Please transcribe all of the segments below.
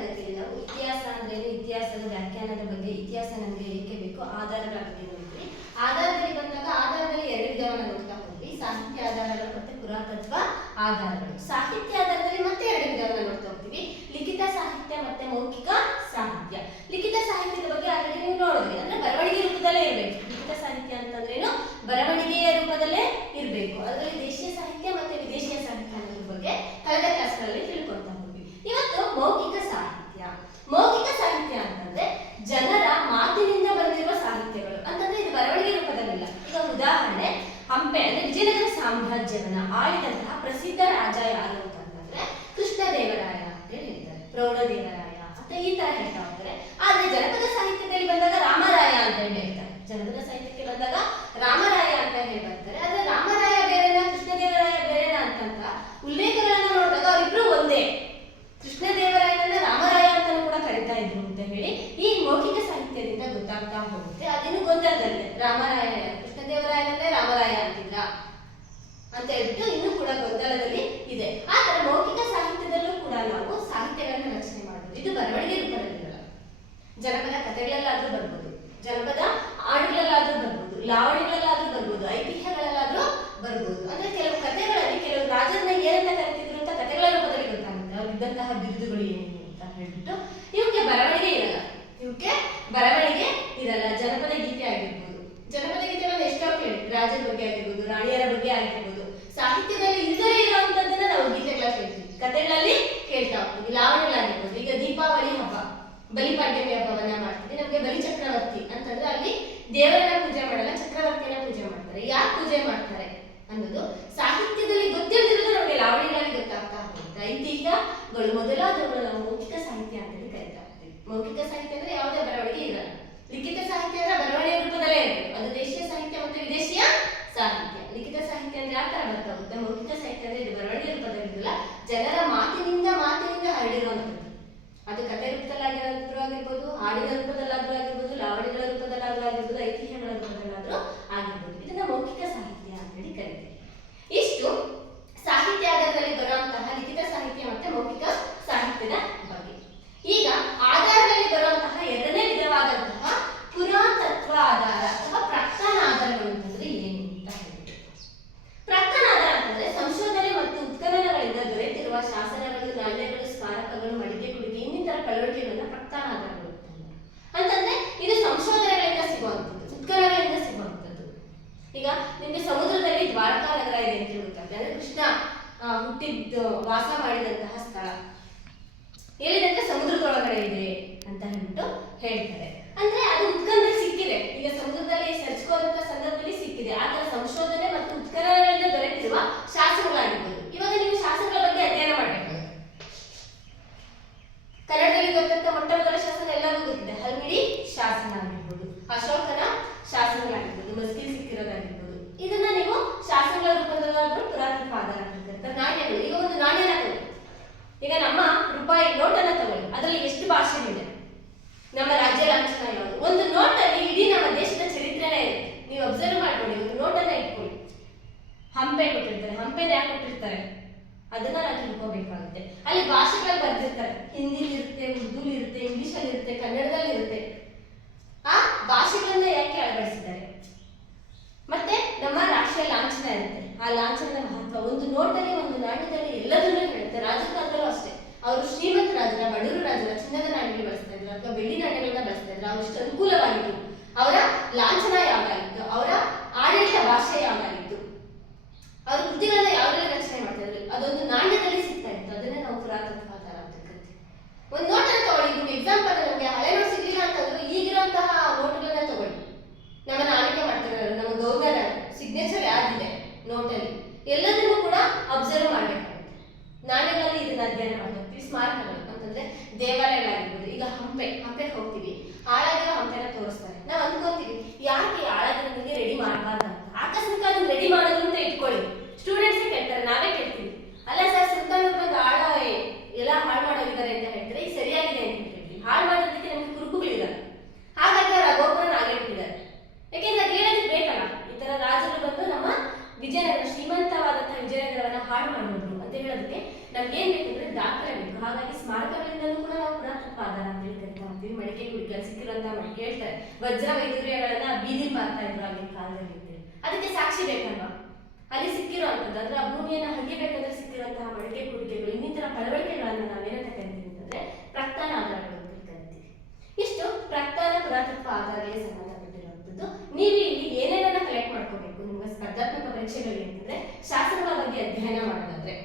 ತರಗತಿಯಲ್ಲಿ ನಾವು ಇತಿಹಾಸ ಅಂದ್ರೆ ಇತಿಹಾಸದ ವ್ಯಾಖ್ಯಾನದ ಬಗ್ಗೆ, ಇತಿಹಾಸ ನಮಗೆ ಏಕೆ ಬೇಕು, ಆಧಾರಗಳ ಬಗ್ಗೆ ನೋಡ್ತೀವಿ. ಆಧಾರದಲ್ಲಿ ಬಂದಾಗ ಆಧಾರದಲ್ಲಿ ಎರಡು ವಿಧವನ್ನ ನೋಡ್ತಾ ಹೋದ್ವಿ, ಸಾಹಿತ್ಯ ಆಧಾರಗಳು ಮತ್ತೆ ಪುರಾತತ್ವ ಆಧಾರಗಳು. ಸಾಹಿತ್ಯ ಆಧಾರದಲ್ಲಿ ಮತ್ತೆ ಎರಡು ವಿಧವನ್ನ ನೋಡ್ತಾ ಹೋಗ್ತೀವಿ, ಲಿಖಿತ ಸಾಹಿತ್ಯ ಮತ್ತೆ ಮೌಖಿಕ ಸಾಹಿತ್ಯ. ಲಿಖಿತ ಸಾಹಿತ್ಯದ ಬಗ್ಗೆ ಆಲ್ರೆಡಿ ನೀವು ನೋಡಿದ್ವಿ, ಅಂದ್ರೆ ಬರವಣಿಗೆ ರೂಪದಲ್ಲೇ ಇರಬೇಕು. ಲಿಖಿತ ಸಾಹಿತ್ಯ ಅಂತಂದ್ರೇನು, ಬರವಣಿಗೆಯ ರೂಪದಲ್ಲೇ ಇರಬೇಕು. ಅದರಲ್ಲಿ ದೇಶೀಯ ಸಾಹಿತ್ಯ ಮತ್ತೆ ವಿದೇಶಿಯ ಸಾಹಿತ್ಯ ಅನ್ನೋದ್ರ ಬಗ್ಗೆ ಕಳೆದ ಕ್ಲಾಸ್ಗಳಲ್ಲಿ ತಿಳ್ಕೊಳ್ತಾ ಹೋದ್ವಿ. ಇವತ್ತು ಮೌಖಿಕ ಸಾಹಿತ್ಯ. ಮೌಖಿಕ ಸಾಹಿತ್ಯ ಅಂತಂದ್ರೆ ಜನರ ಮಾತಿನಿಂದ ಬಂದಿರುವ ಸಾಹಿತ್ಯಗಳು, ಅಂತಂದ್ರೆ ಇದು ಬರವಣಿಗೆ ರೂಪದಲ್ಲಿಲ್ಲ. ಈಗ ಉದಾಹರಣೆ, ಹಂಪೆ ಅಂದ್ರೆ ವಿಜಯನಗರ ಸಾಮ್ರಾಜ್ಯವನ್ನ ಆಳಿದಂತಹ ಪ್ರಸಿದ್ಧ ರಾಜ ಯಾರು ಅಂತಂದ್ರೆ ಕೃಷ್ಣದೇವರಾಯ ಅಂತ ಹೇಳ್ತಾರೆ, ಪ್ರೌಢದೇವರಾಯ ಅಂತ ಈ ತರ ಹೇಳ್ತಾ ಹೋಗ್ತಾರೆ. ಆದ್ರೆ ಜನಪದ ಸಾಹಿತ್ಯದಲ್ಲಿ ಬಂದಾಗ ರಾಮರಾಯ ಅಂತ ಹೇಳ್ತಾರೆ. ಜನಪದ ಸಾಹಿತ್ಯಕ್ಕೆ ಬಂದಾಗ ರಾಮರಾಯ ಅಂತ ಹೇಳಿ ಬರ್ತಾರೆ. ಆದ್ರೆ ರಾಮರಾಯ ಬೇರೆನಾ ಕೃಷ್ಣದೇವರಾಯ ಬೇರೆನಾ ಅಂತಂತ ಉಲ್ಲೇಖಗಳನ್ನ ನೋಡಿದಾಗ ಅವರಿಬ್ರು ಒಂದೇ. ಕೃಷ್ಣದೇವರಾಯನನ್ನ ರಾಮರಾಯ ಅಂತಾನು ಕೂಡ ಕರೀತಾ ಇದ್ರು ಅಂತ ಹೇಳಿ ಈ ಮೌಖಿಕ ಸಾಹಿತ್ಯದಿಂದ ಗೊತ್ತಾಗ್ತಾ ಹೋಗುತ್ತೆ. ಅದೇನು ಗೊಂದಲದಲ್ಲಿದೆ, ರಾಮರಾಯ ಕೃಷ್ಣದೇವರಾಯನನ್ನೇ ರಾಮರಾಯ ಅಂತಿದ್ರ ಅಂತ ಹೇಳ್ಬಿಟ್ಟು ಇನ್ನೂ ಕೂಡ ಗೊಂದಲದಲ್ಲಿ ಇದೆ. ಆತರ ಮೌಖಿಕ ಸಾಹಿತ್ಯದಲ್ಲೂ ಕೂಡ ನಾವು ಸಾಹಿತ್ಯಗಳನ್ನ ರಚನೆ ಮಾಡಬಹುದು. ಇದು ಬರವಣಿಗೆ ರೂಪದಲ್ಲಿರಲ್ಲ. ಜನಪದ ಕಥೆಗಳಲ್ಲಾದ್ರೂ ಬರ್ಬೋದು, ಜನಪದ ಹಾಡುಗಳಲ್ಲಾದ್ರೂ ಬರ್ಬೋದು, ಲಾವಣಿಗಳಲ್ಲಾದ್ರೂ ಬರ್ಬೋದು, ಐತಿಹ್ಯಗಳಲ್ಲಾದ್ರೂ ಬರ್ಬೋದು. ಅಂದ್ರೆ ಕೆಲವು ಕಥೆಗಳಲ್ಲಿ ಕೆಲವು ರಾಜರನ್ನ ಏನಂತ ಕರಿತಿದ್ರು ಅಂತ ಕಥೆಗಳ ರೂಪದಲ್ಲಿ ಗೊತ್ತಾಗುತ್ತೆ, ಅವ್ರಿದ್ದಂತಹ ಬಿರುದುಗಳು ಏನೇನು ಅಂತ ಹೇಳ್ಬಿಟ್ಟು. ಇವಕ್ಕೆ ಬರವಣಿಗೆ ಇರಲ್ಲ, ಇವಕ್ಕೆ ಬರವಣಿಗೆ ಇರಲ್ಲ. ಜನಪದ ಗೀತೆ ಆಗಿರ್ಬೋದು, ಜನಪದ ಗೀತೆಗಳನ್ನ ಎಷ್ಟೋ ಕೇಳಿ, ರಾಜರ ಬಗ್ಗೆ ಆಗಿರ್ಬೋದು, ರಾಣಿಯರ ಬಗ್ಗೆ ಆಗಿರ್ಬೋದು, ಸಾಹಿತ್ಯದಲ್ಲಿ ಇಲ್ಲದೇ ಇರುವಂತದ್ದನ್ನ ನಾವು ಗೀತೆಗಳ ಕೇಳ್ತೀವಿ, ಕಥೆಗಳಲ್ಲಿ ಕೇಳ್ತಾ ಹೋಗ್ತೀವಿ. ಲಾವಣಿಗಳಾಗಿರ್ಬೋದು, ಈಗ ದೀಪಾವಳಿ ಹಬ್ಬ, ಬಲಿಪಾಡ್ಯಮಿ ಹಬ್ಬವನ್ನ ಮಾಡ್ತೀವಿ. ನಮ್ಗೆ ಬಲಿ ಚಕ್ರವರ್ತಿ ಅಂತಂದ್ರೆ ಅಲ್ಲಿ ದೇವರನ್ನ ಪೂಜೆ ಮಾಡಲ್ಲ, ಚಕ್ರವರ್ತಿಯನ್ನ ಪೂಜೆ ಮಾಡ್ತಾರೆ. ಯಾಕೆ ಪೂಜೆ ಮಾಡ್ತಾರೆ ಅನ್ನೋದು ಸಾಹಿತ್ಯದಲ್ಲಿ ಗೊತ್ತಿಲ್ಲದಿರೋದು ನಮಗೆ ಲಾವಣಿಗಳಲ್ಲಿ ಗೊತ್ತಾಗ್ತಾ ಹೋಗುತ್ತೆ. ಐತಿಹ್ಯಗಳು ಮೊದಲಾದವುಗಳು ನಾವು ಮೌಖಿಕ ಸಾಹಿತ್ಯ ಅಂತೇಳಿ ಕರಿತಾ ಹೋಗ್ತೀವಿ. ಮೌಖಿಕ ಸಾಹಿತ್ಯ ಅಂದ್ರೆ ಯಾವುದೇ ಬರವಣಿಗೆ ಇರಲ್ಲ. ಲಿಖಿತ ಸಾಹಿತ್ಯ ಅಂದ್ರೆ ಬರವಣಿಗೆ ರೂಪದಲ್ಲೇ ಇರಬೇಕು, ಅದು ದೇಶೀಯ ಸಾಹಿತ್ಯ ಮತ್ತು ವಿದೇಶಿಯ ಸಾಹಿತ್ಯ. ಲಿಖಿತ ಸಾಹಿತ್ಯ ಅಂದ್ರೆ ಯಾವ ತರ ಬರ್ತಾ ಹೋಗುತ್ತೆ, ಮೌಖಿಕ ಸಾಹಿತ್ಯ ಅಂದ್ರೆ ಇದು ಬರವಣಿಗೆ ರೂಪದಲ್ಲಿರಲ್ಲ, ಜನರ ಮಾತಿನಿಂದ ಹರಡಿರುವಂಥದ್ದು. ಅದು ಕಥೆ ರೂಪದಲ್ಲಾಗಿರೋದ್ರೂ ಆಗಿರ್ಬೋದು, ಹಾಡಿನ ರೂಪದಲ್ಲಾದ್ರೂ ಆಗಿರ್ಬೋದು, ಲಾವಣಿಗಳ ರೂಪದಲ್ಲಾದ್ರೂ ಆಗಿರ್ಬೋದು, ಐತಿಹ್ಯಗಳ ರೂಪದಲ್ಲಾದ್ರೂ ಆಗಿರ್ಬೋದು. ಇದನ್ನ ಮೌಖಿಕ ಸಾಹಿತ್ಯ ಅಂತೇಳಿ ಕರಿತೀವಿ. ಇಷ್ಟು ಸಾಹಿತ್ಯ ಆಧಾರದಲ್ಲಿ ಬರುವಂತಹ ಲಿಖಿತ ಸಾಹಿತ್ಯ ಮತ್ತೆ ಮೌಖಿಕ ಸಾಹಿತ್ಯದ ಬಗ್ಗೆ. ಈಗ ಆಧಾರದಲ್ಲಿ ಬರುವಂತಹ ಎರಡನೇ ವಿಧವಾದಂತಹ ಪುರಾತತ್ವ ಆಧಾರ ಅಥವಾ ಪ್ರಸ್ಥಾನ ಆಧಾರಗಳು ಅಂತಂದ್ರೆ ಏನು ಅಂತ ಹೇಳ್ಬಿಟ್ಟು. ಪ್ರಸ್ಥಾನ ಆಧಾರ ಅಂತಂದ್ರೆ ಸಂಶೋಧನೆ ಮತ್ತು ಉತ್ಖನನಗಳಿಂದ ದೊರೆತಿರುವ ಶಾಸನಗಳು, ನಾಣ್ಯಗಳು, ಸ್ಮಾರಕಗಳು, ಮಡಿಕೆ ಕುಡಿಕೆ ಇನ್ನಿತರ ಕಳವಳಿಕೆಗಳನ್ನ ಪ್ರಸ್ಥಾನ ಆಧಾರಗಳು ಅಂತಂದ್ರೆ ಇದು ಸಂಶೋಧನೆಗಳಿಂದ ಸಿಗುವಂಥದ್ದು, ಉತ್ಖನನಗಳಿಂದ ಸಿಗುವಂಥದ್ದು. ಈಗ ನಿಮ್ಗೆ ಸಮುದ್ರದಲ್ಲಿ ದ್ವಾರಕಾ ನಗರ ಇದೆ ಅಂತ ಗೊತ್ತಾಗ್ತದೆ, ಅಂದ್ರೆ ಕೃಷ್ಣ ಹುಟ್ಟಿದ್ದು ವಾಸ ಮಾಡಿದಂತಹ ಸ್ಥಳ ಹೇಳಿದಂತೆ ಸಮುದ್ರದೊಳಗಡೆ ಇದೆ ಅಂತ ಹೇಳ್ಬಿಟ್ಟು ಹೇಳ್ತಾರೆ. ಅಂದ್ರೆ ಅದು ಉತ್ಖನನದಲ್ಲಿ ಸಿಕ್ಕಿದೆ, ಈಗ ಸಮುದ್ರದಲ್ಲಿ ಸರ್ಚ್ಕೋದಂತ ಸಂದರ್ಭದಲ್ಲಿ ಸಿಕ್ಕಿದೆ. ಆ ತರ ಸಂಶೋಧನೆ ಮತ್ತು ಉತ್ಖನನಗಳಿಂದ ದೊರೆತಿರುವ ಶಾಸನಗಳಾಗಿರ್ಬೋದು. ಇವಾಗ ನೀವು ಶಾಸನಗಳ ಬಗ್ಗೆ ಅಧ್ಯಯನ ಮಾಡಬೇಕಾಗುತ್ತೆ. ಕನ್ನಡದಲ್ಲಿ ಗೊತ್ತಂತ ಮೊಟ್ಟ ಮೊದಲ ಶಾಸನ ಎಲ್ಲರಿಗೂ ಗೊತ್ತಿದೆ, ಹಲ್ಮಿಡಿ ಶಾಸನ ಆಗಿರ್ಬೋದು, ಅಶೋಕನ ಶಾಸನಗಳಾಗಿರ್ಬೋದು, ಮಸ್ಕಿಲ್ ಸಿಕ್ಕಿರೋದಾಗಿರ್ಬೋದು. ಇದನ್ನ ನೀವು ಶಾಸನಗಳ ರೂಪದಲ್ಲಾದ್ರೂ ಪುರಾತತ್ವ ಆಧಾರ ಅಂತ. ನಾಣ್ಯಗಳು, ಈಗ ಒಂದು ನಾಣ್ಯನ ತಗೊಳ್ಳಿ, ಈಗ ನಮ್ಮ ರೂಪಾಯಿ ನೋಟನ್ನ ತಗೊಳ್ಳಿ, ಅದರಲ್ಲಿ ಎಷ್ಟು ಭಾಷೆಗಳಿದೆ, ನಮ್ಮ ರಾಜ್ಯ ಲಾಂಛನ ಯಾವುದು. ಒಂದು ನೋಟಲ್ಲಿ ಇಡೀ ನಮ್ಮ ದೇಶದ ಚರಿತ್ರೆನೇ ಇದೆ. ನೀವು ಅಬ್ಸರ್ವ್ ಮಾಡ್ಕೊಳ್ಳಿ, ಒಂದು ನೋಟನ್ನ ಇಟ್ಕೊಳ್ಳಿ, ಹಂಪೆ ಕೊಟ್ಟಿರ್ತಾರೆ, ಹಂಪೆನ ಯಾಕೆ ಕೊಟ್ಟಿರ್ತಾರೆ ಅದನ್ನ ನಾವು ತಿಳ್ಕೋಬೇಕಾಗುತ್ತೆ. ಅಲ್ಲಿ ಭಾಷೆಗಳು ಬರ್ದಿರ್ತಾರೆ, ಹಿಂದಿಲಿ ಇರುತ್ತೆ, ಉರ್ದುಲಿ ಇರುತ್ತೆ, ಇಂಗ್ಲಿಷಲ್ಲಿ ಇರುತ್ತೆ, ಕನ್ನಡದಲ್ಲಿ ಇರುತ್ತೆ. ಆ ಭಾಷೆಗಳನ್ನ ಯಾಕೆ ಅಳವಡಿಸಿದ್ದಾರೆ? ಮತ್ತೆ ನಮ್ಮ ರಾಷ್ಟ್ರೀಯ ಲಾಂಛನ ಇರುತ್ತೆ, ಆ ಲಾಂಛನದ ಮಹತ್ವ ಒಂದು ನೋಟಲ್ಲಿ ಒಂದು ನಾಣ್ಯದಲ್ಲಿ ಎಲ್ಲದನ್ನೂ ಹೇಳುತ್ತೆ. ರಾಜಕಾರಣದಲ್ಲೂ ಅಷ್ಟೇ, ಅವರು ಶ್ರೀಮಂತ ರಾಜರ, ಬಡವರು ರಾಜರ ಚಿನ್ನದ ನಾಣ್ಯಗಳು ಬಳಸ್ತಾ ಇದ್ರು ಅಥವಾ ಬೆಳ್ಳಿ ನಾಣ್ಯಗಳನ್ನ ಬಳಸ್ತಾ ಇದ್ರು, ಅವ್ರು ಎಷ್ಟು ಅನುಕೂಲವಾಗಿತ್ತು, ಅವರ ಲಾಂಛನ ಯಾವಾಗಿತ್ತು, ಅವರ ಆಡಳಿತ ಭಾಷೆ ಯಾವಾಗಿತ್ತು, ಅವ್ರ ಕೃತಿಗಳನ್ನ ಯಾವೆಲ್ಲ ರಚನೆ ಮಾಡ್ತಾ ಇದ್ರು, ಅದೊಂದು ನಾಣ್ಯದಲ್ಲಿ ಸಿಗ್ತಾ ಇತ್ತು. ಅದನ್ನೇ ನಾವು ಪುರಾತತ್ವ ಆಧಾರ ಅಂತ ಕರಿತೀವಿ. ಒಂದು ನೋಟನ್ನ ತಗೊಳ್ಳಿ, ನಿಮ್ಗೆ ಎಕ್ಸಾಂಪಲ್ ನಮಗೆ ಹಳೆ ನೋಟ್ ಸಿಗ್ಲಿಲ್ಲ ಅಂತಂದ್ರೆ ಈಗಿರುವಂತಹ ನೋಟುಗಳನ್ನ ತಗೊಳ್ಳಿ. ನಮ್ಮನ್ನ ಆಳ್ವಿಕೆ ಮಾಡ್ತಾರೆ, ನಮ್ಮ ಗವರ್ನರ್ ಸಿಗ್ನೇಚರ್ ಯಾರಿದೆ ನೋಟಲ್ಲಿ, ಎಲ್ಲದನ್ನೂ ಕೂಡ ಅಬ್ಸರ್ವ್ ಮಾಡಬೇಕಾಗುತ್ತೆ. ನಾಣ್ಯಗಳಲ್ಲಿ ಇದನ್ನ ಅಧ್ಯಯನ ಮಾಡ್ತೀವಿ. ಸ್ಮಾರಕಗಳು ಅಂತಂದ್ರೆ ದೇವಾಲಯಗಳಾಗಿರ್ಬೋದು. ಈಗ ಹಂಪೆಗೆ ಹೋಗ್ತೀವಿ, ಹಾಳಾಗಿರೋ ಹಂಪೆನ ತೋರಿಸ್ತಾರೆ. ನಾವು ಅಂದ್ಕೋತೀವಿ ಯಾಕೆ ಹಾಳಾಗಿರೋದಕ್ಕೆ ರೆಡಿ ಮಾಡಬಾರ್ದು ಅಂತ. ಆಕಸ್ಮಿಕ ಅದನ್ನ ರೆಡಿ ಮಾಡೋದು ಅಂತ ಇಟ್ಕೊಳ್ಳಿ, ಸ್ಟೂಡೆಂಟ್ಸೇ ಕೇಳ್ತಾರೆ, ನಾವೇ ಕೇಳ್ತೀವಿ, ಅಲ್ಲ ಸರ್ ಸುಲ್ತಾನ್ ಬಂದು ಎಲ್ಲ ಹಾಳು ಮಾಡೋಗಿದ್ದಾರೆ ಅಂತ ಹೇಳ್ತಾರೆ, ಈಗ ಸರಿಯಾಗಿದೆ ಅಂತ ಹೇಳ್ತೀವಿ. ಹಾಳು ಮಾಡೋದಕ್ಕೆ ನಮ್ಗೆ ಕುರುಕುಗಳಿರಲ್ಲ, ಹಾಗಾಗಿ ಅವ್ರ ಗೋಪುರನ ಆಗೇ ಬಿಟ್ಟಿದ್ದಾರೆ. ಯಾಕೆಂದ್ರೆ ಅದು ಹೇಳೋದಕ್ಕೆ ಬೇಕಲ್ಲ, ಈ ತರ ರಾಜರು ಬಂದು ನಮ್ಮ ವಿಜಯನಗರ ಶ್ರೀಮಂತವಾದಂತಹ ವಿಜಯನಗರವನ್ನ ಹಾಳು ಮಾಡೋದು ಅಂತ ಹೇಳೋದಕ್ಕೆ ನಮ್ಗೆ ಏನ್ ಬೇಕಂದ್ರೆ ದಾಖಲೆ ಬೇಕು. ಹಾಗಾಗಿ ಸ್ಮಾರಕಗಳಿಂದಲೂ ಕೂಡ ನಾವು ಅಂತೀವಿ. ಮಡಿಕೆ ಕುಡಿಕೆಯಲ್ಲಿ ಸಿಕ್ಕಿರುವಂತಹ ಮಡಿಕೆ ಹೇಳ್ತಾರೆ ವಜ್ರ ವೈಡೂರ್ಯಗಳನ್ನ ಬೀದಿಲಿ ಮಾರ್ತಾ ಇದ್ರು ಆಗಿನ ಕಾಲದಲ್ಲಿ ಅಂತೇಳಿ. ಅದಕ್ಕೆ ಸಾಕ್ಷಿ ಬೇಕಲ್ವಾ? ಅಲ್ಲಿ ಸಿಕ್ಕಿರುವಂಥದ್ದು ಅಂದ್ರೆ ಆ ಭೂಮಿಯನ್ನ ಹಗಿಬೇಕಂದ್ರೆ ಸಿಕ್ಕಿರುವಂತಹ ಮಡಿಕೆ ಕುಡಿಕೆಗಳು ಇನ್ನಿತರ ಪಳವಳಿಕೆಗಳನ್ನ ನಾವೇನಂತ ಕರಿತೀವಿ ಅಂತಂದ್ರೆ ಪ್ರಜ್ಞಾನ ಆಧಾರಗಳು ಅಂತ ಕರಿತೀವಿ. ಇಷ್ಟು ಪ್ರಜ್ಞಾನ ಪುರಾತತ್ವ ಆಧಾರಗಳಿಗೆ ಸಂಬಂಧಪಟ್ಟಿರುವಂಥದ್ದು. ನೀವು ಇಲ್ಲಿ ಏನೇನನ್ನ ಕಲೆಕ್ಟ್ ಮಾಡ್ಕೋಬೇಕು ನಿಮ್ಗೆ ಸ್ಪರ್ಧಾತ್ಮಕ ಪರೀಕ್ಷೆಗಳಿಗೆ ಅಂತಂದ್ರೆ ಶಾಸನಗಳ ಬಗ್ಗೆ ಅಧ್ಯಯನ ಮಾಡೋದಾದ್ರೆ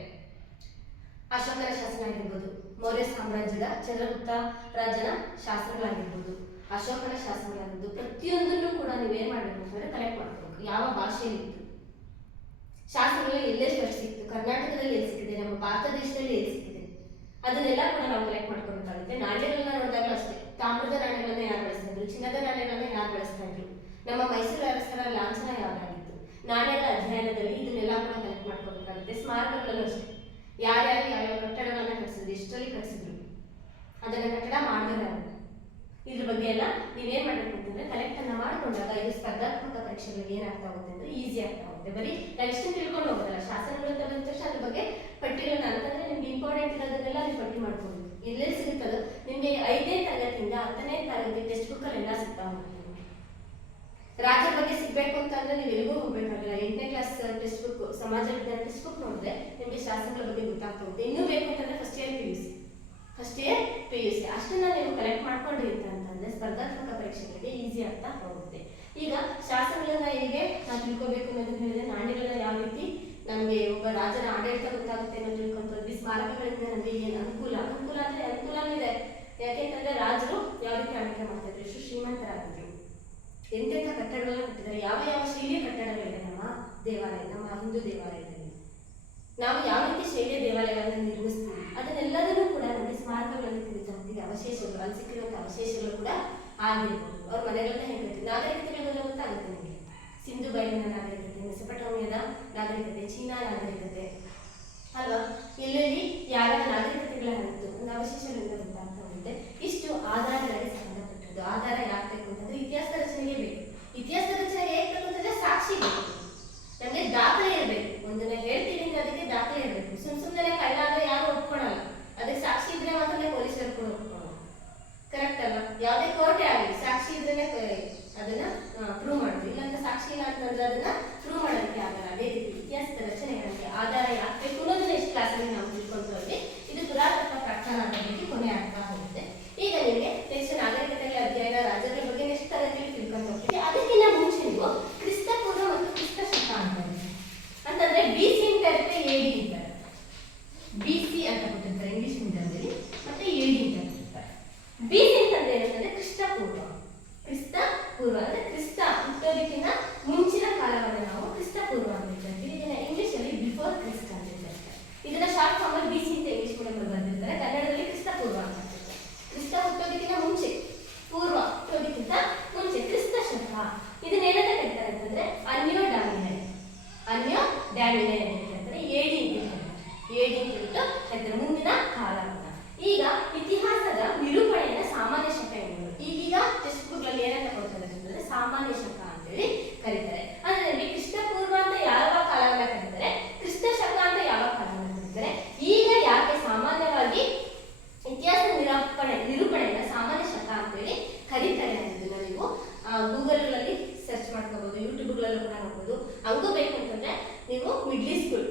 ಅಶೋಕನ ಶಾಸನ ಆಗಿರ್ಬೋದು, ಮೌರ್ಯ ಸಾಮ್ರಾಜ್ಯದ ಚಂದ್ರಗುಪ್ತ ರಾಜನ ಶಾಸನಗಳಾಗಿರ್ಬೋದು, ಅಶೋಕನ ಶಾಸನಗಳಾಗಿರ್ಬೋದು, ಪ್ರತಿಯೊಂದನ್ನು ಕೂಡ ನೀವೇನ್ ಮಾಡಬೇಕು ಅಂತಂದ್ರೆ ಕಲೆಕ್ಟ್ ಮಾಡ್ಕೋಬೇಕು. ಯಾವ ಭಾಷೆಯಲ್ಲಿತ್ತು, ಶಾಸನಗಳು ಎಲ್ಲೇ ಫಸ್ಟ್ ಸಿಕ್ತು, ಕರ್ನಾಟಕದಲ್ಲಿ ಎಲ್ಲಿ ಸಿಕ್ಕಿದೆ, ನಮ್ಮ ಭಾರತ ದೇಶದಲ್ಲಿ ಎಲ್ಲಿ ಸಿಕ್ಕಿದೆ, ಅದನ್ನೆಲ್ಲ ಕೂಡ ನಾವು ಕಲೆಕ್ಟ್ ಮಾಡ್ಕೋಬೇಕಾಗುತ್ತೆ. ನಾಣ್ಯಗಳನ್ನ ನೋಡಿದಾಗ ಅಷ್ಟೇ, ತಾಮ್ರದ ನಾಣ್ಯಗಳನ್ನ ಯಾರು ಬಳಸ್ತಾ ಇದ್ರು, ಚಿನ್ನದ ನಾಣ್ಯಗಳನ್ನ ಯಾರು ಬಳಸ್ತಾ ಇದ್ರು, ನಮ್ಮ ಮೈಸೂರು ಅರಸರ ಲಾಂಛನ ಯಾವ್ದಾಗಿತ್ತು, ನಾಣ್ಯಗಳ ಅಧ್ಯಯನದಲ್ಲಿ ಇದನ್ನೆಲ್ಲ ಕೂಡ ಕಲೆಕ್ಟ್ ಮಾಡ್ಕೋಬೇಕಾಗುತ್ತೆ. ಸ್ಮಾರಕಗಳಲ್ಲೂ ಅಷ್ಟೇ, ಯಾರ್ಯಾರು ಯಾವ್ಯಾವ ಕಟ್ಟಡಗಳನ್ನ ಕಟ್ಟಿಸಿದ್ರು, ಎಷ್ಟರಲ್ಲಿ ಕಟ್ಟಿಸಿದ್ರು, ಅದನ್ನ ಕಟ್ಟಡ ಮಾಡಿದ್ರೆ ಇದ್ರ ಬಗ್ಗೆ ಎಲ್ಲ ನೀವೇನ್ ಮಾಡ್ಬೇಕು ಅಂತಂದ್ರೆ ಕಲೆಕ್ಟ್ ಅನ್ನ ಮಾಡ್ಕೊಂಡಾಗ ಇದು ಸ್ಪರ್ಧಾತ್ಮಕ ಪರೀಕ್ಷೆಗಳಿಗೆ ಏನಾಗ್ತಾ ಹೋಗುತ್ತೆ ಅಂದ್ರೆ ಈಸಿ ಆಗ್ತಾ ಹೋಗುತ್ತೆ. ಬರೀ ನಾವು ಇಷ್ಟು ತಿಳ್ಕೊಂಡು ಹೋಗೋದಲ್ಲ, ಶಾಸನಗಳು ಬಂದ ತಕ್ಷಣ ಅದ್ರ ಬಗ್ಗೆ ಪಟ್ಟಿಗಳನ್ನ ಅಂತಂದ್ರೆ ನಿಮ್ಗೆ ಇಂಪಾರ್ಟೆಂಟ್ ಇರೋದನ್ನೆಲ್ಲ ನೀವು ಪಟ್ಟಿ ಮಾಡ್ಕೊಂಡು ಎಲ್ಲೆಲ್ಲಿ ಸಿಗುತ್ತದೋ ನಿಮ್ಗೆ 5ನೇ ತರಗತಿಯಿಂದ 10ನೇ ತರಗತಿ ಟೆಕ್ಸ್ಟ್ ಬುಕ್ ಅಲ್ಲಿ ಎಲ್ಲ ಸಿಗ್ತಾ ಹೋಗುತ್ತೆ. ರಾಜ್ಯದ ಬಗ್ಗೆ ಸಿಗ್ಬೇಕು ಅಂತಂದ್ರೆ ನೀವು ಎಲ್ಲಿಗೂ ಹೋಗ್ಬೇಕಾಗಿಲ್ಲ. 8ನೇ ಕ್ಲಾಸ್ ಟೆಕ್ಸ್ಟ್ ಬುಕ್, ಸಮಾಜ ವಿಜ್ಞಾನ ಟೆಕ್ಸ್ಟ್ ಬುಕ್ ನೋಡಿದ್ರೆ ನಿಮಗೆ ಶಾಸನಗಳ ಬಗ್ಗೆ ಗೊತ್ತಾಗ್ತಾ ಹೋಗುತ್ತೆ. ಇನ್ನೂ ಬೇಕು ಅಂತಂದ್ರೆ first year P U C ಅಷ್ಟನ್ನ ನೀವು ಕಲೆಕ್ಟ್ ಮಾಡ್ಕೊಂಡ್ರಿ ಅಂತಂದ್ರೆ ಸ್ಪರ್ಧಾತ್ಮಕ ಪರೀಕ್ಷೆಗಳಿಗೆ ಈಸಿ ಆಗ್ತಾ ಹೋಗುತ್ತೆ. ಈಗ ಶಾಸನಗಳನ್ನ ಹೇಗೆ ನಾವು ತಿಳ್ಕೊಬೇಕು ಅನ್ನೋದನ್ನ ಹೇಳಿದ್ರೆ, ನಾಣ್ಯಗಳನ್ನ ಯಾವ ರೀತಿ ನಮಗೆ ಒಬ್ಬ ರಾಜನ ಆಡಳಿತ ಗೊತ್ತಾಗುತ್ತೆ ಅನ್ನೋದು ತಿಳ್ಕೊಂಡ್ವಿ. ಸ್ಮಾರಕಗಳಿಂದ ನಮಗೆ ಏನು ಅನುಕೂಲ ಅಂದ್ರೆ ಅನುಕೂಲನೂ ಇದೆ. ಯಾಕೆಂತಂದ್ರೆ ರಾಜರು ಯಾವ ರೀತಿ ಆಡಳಿತ ಮಾಡ್ತಿದ್ರು, ಎಷ್ಟು ಶ್ರೀಮಂತರಾಗಿದ್ರು, ಎಂತೆಂಥ ಕಟ್ಟಡಗಳನ್ನ ಕಟ್ಟಿದ್ದಾರೆ, ಯಾವ ಯಾವ ಶೈಲಿಯ ಕಟ್ಟಡಗಳಿದೆ ನಮ್ಮ ದೇವಾಲಯ, ನಮ್ಮ ಹಿಂದೂ ದೇವಾಲಯದಲ್ಲಿ ನಾವು ಯಾವ ರೀತಿ ಶೈಲಿಯ ದೇವಾಲಯಗಳನ್ನು ನಿರ್ಮಿಸ್ತೀವಿ, ಅದನ್ನೆಲ್ಲದನ್ನೂ ಕೂಡ ನಮಗೆ ಸ್ಮಾರಕಗಳಲ್ಲಿ ತಿಳಿದಂತೆ ಅವಶೇಷಗಳು, ಅಲ್ಲಿ ಸಿಕ್ಕಿರುವಂತಹ ಅವಶೇಷಗಳು ಕೂಡ ಆಗಿರ್ಬೋದು. ಅವ್ರ ಮನೆಗಳನ್ನ ಹೇಗೆ ನಾಗರಿಕತೆಗಳು ಗೊತ್ತಾಗುತ್ತೆ ನಿಮಗೆ. ಸಿಂಧು ಬಯಲಿನ ನಾಗರಿಕತೆ, ಮೆಸೊಪಟೋಮಿಯಾದ ನಾಗರಿಕತೆ, ಚೀನಾ ನಾಗರಿಕತೆ ಅಲ್ವಾ, ಎಲ್ಲೆಲ್ಲಿ ಯಾವ ನಾಗರಿಕತೆಗಳ ಹರಿತು ಒಂದು ಅವಶೇಷಗಳಿಂದ ಗೊತ್ತಾಗ್ತಾ ಹೋಗುತ್ತೆ. ಇಷ್ಟು ಆಧಾರಗಳಿಗೆ ಸಂಬಂಧಪಟ್ಟದ್ದು. ಆಧಾರ ಯಾಕಬೇಕು ಅಂತಂದ್ರೆ ಇತಿಹಾಸದ ರಚನೆಗೆ ಬೇಕು. ಇತಿಹಾಸದ ರಚನೆಗೆ ಹೇಗೆ ಬೇಕು ಅಂತಂದ್ರೆ ಸಾಕ್ಷಿ ಬೇಕು, ನಮಗೆ ದಾಖಲೆ ಇರಬೇಕು. ಒಂದನ್ನ ಹೇಳ್ತೀವಿ ಅಂದ್ರೆ ಅದಕ್ಕೆ ದಾಖಲೆ ಇರಬೇಕು. ಸುಮ್ಮನೆ ಕಳ್ಳ ಆದ್ರೆ ಯಾರು ಒಪ್ಕೊಳ್ಳಲ್ಲ, ಅದಕ್ಕೆ ಸಾಕ್ಷಿ ಇದ್ರೆ ಮಾತ್ರ ಪೊಲೀಸರು ಕೂಡ ಒಪ್ಕೊಳ್ಳೋದು. ಕರೆಕ್ಟ್ ಅಲ್ಲ? ಯಾವುದೇ ಕೋರ್ಟೇ ಆಗಲಿ ಸಾಕ್ಷಿ ಇದ್ರೆ ಅದನ್ನ ಪ್ರೂವ್ ಮಾಡೋದು, ಇಲ್ಲಾಂದ್ರೆ ಸಾಕ್ಷಿ ಇಲ್ಲ ಅಂತಂದ್ರೆ ಅದನ್ನ ಪ್ರೂವ್ ಮಾಡೋದಕ್ಕೆ ಆಗಲ್ಲ. ಅದೇ ರೀತಿ ಇತಿಹಾಸದ ರಚನೆಗಳಿಗೆ ಆಧಾರ ಯಾಕಬೇಕು ಅನ್ನೋದನ್ನ ಇಷ್ಟು ಕ್ಲಾಸಲ್ಲಿ ನಾವು ತಿಳ್ಕೊಂಡ್ವಿ. ಇದು ಪುರಾತತ್ವ ಪ್ರಜ್ಞಾನದ ಬಗ್ಗೆ ಕೊನೆ ಆಗ್ತಾ ಹೋಗುತ್ತೆ. ಈಗ ನಿಮಗೆ ನೆಕ್ಸ್ಟ್ ನಾಗರಿಕತೆಗಳ ಅಧ್ಯಯನ, ರಾಜ್ಯಗಳ ಬಗ್ಗೆ ನೆಕ್ಸ್ಟ್ ತರಗತಿಯಲ್ಲಿ ತಿಳ್ಕೊಂಡು ಹೋಗ್ತೀವಿ. ಅದಕ್ಕಿಂತ ಮುಂಚೆ ನೀವು ಕ್ರಿಸ್ತ ಪೂರ್ವ ಮತ್ತು ಕ್ರಿಸ್ತ ಶಕ ಅಂತಂದ್ರೆ BC ಅಂತ ಇರುತ್ತೆ, AD ಅಂತಾರೆ. BC ಅಂತ ಕೊಟ್ಟಿರ್ತಾರೆ ಇಂಗ್ಲಿಷ್ ಮೀಡಿಯಂನಲ್ಲಿ, ಮತ್ತೆ AD ಅಂತ ಕೊಟ್ಟಿರ್ತಾರೆ. BC ಅಂತಂದ್ರೆ ಏನಂತಂದ್ರೆ ಕ್ರಿಸ್ತ ಪೂರ್ವ ಅಂದ್ರೆ ಕ್ರಿಸ್ತ ಹುಟ್ಟೋದಕ್ಕಿಂತ ಮುಂಚಿನ ಕಾಲವನ್ನು ನಾವು ಕ್ರಿಸ್ತ ಪೂರ್ವ ಅಂತ ಹೇಳ್ತೀವಿ. ಇದನ್ನ ಇಂಗ್ಲಿಷ್ ಅಲ್ಲಿ ಬಿಫೋರ್ ಕ್ರಿಸ್ಟ್ ಅಂತ ಹೇಳ್ತಾರೆ. ಇದನ್ನ ಶಾರ್ಟ್ ಫಾರ್ಮ್ ಅಲ್ಲಿ BC ಅಂತ ಇಂಗ್ಲಿಷ್ ಮೀಡಿಯಂ ಬರ್ದಿರ್ತಾರೆ, ಕನ್ನಡದಲ್ಲಿ ಕ್ರಿಸ್ತ ಪೂರ್ವ ಅಂತ ಹೇಳ್ತಾರೆ. ಕ್ರಿಸ್ತ ಹುಟ್ಟೋದಕ್ಕಿಂತ ಮುಂಚೆ, ಪೂರ್ವ ಹುಟ್ಟೋದಕ್ಕಿಂತ ಮುಂಚೆ ಕ್ರಿಸ್ತ ಶಕ. ಇದನ್ನ ಏನಂತ ಕರೀತಾರೆ ಅಂತಂದ್ರೆ ಅನ್ಯೋ ಡ್ಯಾಮಿನೈ ಅಂತ ಹೇಳ್ತಾರೆ. AD ಅಂತ ಹೇಳ್ತಾರೆ, ಮುಂದಿನ ಕಾಲಮಾನ. ಈಗ ಇತಿಹಾಸದ ನಿರೂಪಣೆಯ ಸಾಮಾನ್ಯ ಶಕ ಎನ್ನುವುದು ಈಗೀಗ ಟೆಕ್ಸ್ಟ್ ಬುಕ್ ಅಲ್ಲಿ ಏನಂತ ಕೊಡ್ತಾರೆ ಅಂತಂದ್ರೆ ಸಾಮಾನ್ಯ ಶಕ ಅಂತೇಳಿ ಕರೀತಾರೆ. ಅಂದ್ರೆ ನಿಮಗೆ ಕ್ರಿಸ್ತ ಪೂರ್ವ ಅಂತ ಯಾವ ಕಾಲವನ್ನ ಕರೀತಾರೆ, ಕ್ರಿಸ್ತ ಶಕ ಅಂತ ಯಾವ ಕಾಲವನ್ನ ಕರೀತಾರೆ. ಈಗ ಯಾಕೆ ಸಾಮಾನ್ಯವಾಗಿ ಇತಿಹಾಸ ನಿರೂಪಣೆಯ ಸಾಮಾನ್ಯ ಶಕ ಅಂತೇಳಿ ಕರೀತಾರೆ ಅನ್ನೋದನ್ನ ನೀವು ಗೂಗಲ್ಗಳಲ್ಲಿ ಸರ್ಚ್ ಮಾಡ್ಕೋಬಹುದು, ಯೂಟ್ಯೂಬ್ಗಳಲ್ಲೂ ಕೂಡ ನೋಡ್ಬೋದು. ಹಂಗೂ ಬೇಕು ಅಂತಂದ್ರೆ ನೀವು ಮಿಡ್ಲ್ ಸ್ಕೂಲ್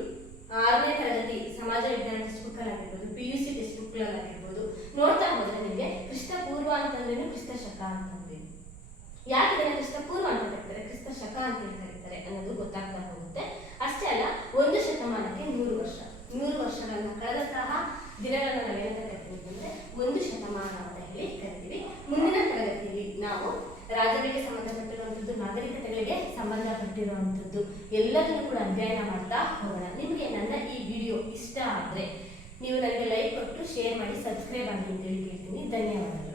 6ನೇ ತರಗತಿ ಸಮಾಜ ವಿಜ್ಞಾನ ಟೆಕ್ಸ್ಟ್ ಬುಕ್ ಅಲ್ಲಿ ಆಗಿರ್ಬೋದು, PUC ಟೆಕ್ಸ್ಟ್ ಬುಕ್ ಅಲ್ಲಿ ಆಗಿರ್ಬೋದು ನೋಡ್ತಾ ಹೋದ್ರೆ ನಿಮಗೆ ಕ್ರಿಸ್ತ ಪೂರ್ವ ಅಂತಂದ್ರೇನು, ಕ್ರಿಸ್ತ ಶಕ ಅಂತಂದ್ರೆ ಯಾಕೆ ಇದನ್ನ ಕ್ರಿಸ್ತ ಪೂರ್ವ ಅಂತ ಕರೀತಾರೆ, ಕ್ರಿಸ್ತ ಶಕ ಅಂತ ಕರೀತಾರೆ ಅನ್ನೋದು ಗೊತ್ತಾಗ್ತಾ ಹೋಗುತ್ತೆ. ಅಷ್ಟೇ ಅಲ್ಲ, ಒಂದು ಶತಮಾನಕ್ಕೆ 100 ವರ್ಷಗಳನ್ನ ಕಳೆದಂತಹ ದಿನಗಳನ್ನ ನಾವೇನಂತ ಕರಿತೀವಿ ಅಂತಂದ್ರೆ ಒಂದು ಶತಮಾನ ಅಂತ ಹೇಳಿ ಕರಿತೀವಿ. ಮುಂದಿನ ತರಗತಿಯಲ್ಲಿ ನಾವು ರಾಜ್ಯಗಳಿಗೆ ಸಂಬಂಧಪಟ್ಟಿರುವಂಥದ್ದು, ನಾಗರಿಕತೆಗಳಿಗೆ ಸಂಬಂಧಪಟ್ಟಿರುವಂಥದ್ದು ಎಲ್ಲದನ್ನು ಕೂಡ ಅಧ್ಯಯನ ಮಾಡ್ತಾ ಹೋಗೋಣ. ನಿಮಗೆ ನನ್ನ ಈ ವಿಡಿಯೋ ಇಷ್ಟ ಆದರೆ ನೀವು ನನಗೆ ಲೈಕ್ ಕೊಟ್ಟು ಶೇರ್ ಮಾಡಿ ಸಬ್ಸ್ಕ್ರೈಬ್ ಆಗಿ ಅಂತ ಹೇಳಿ ಕೇಳ್ತೀನಿ. ಧನ್ಯವಾದಗಳು.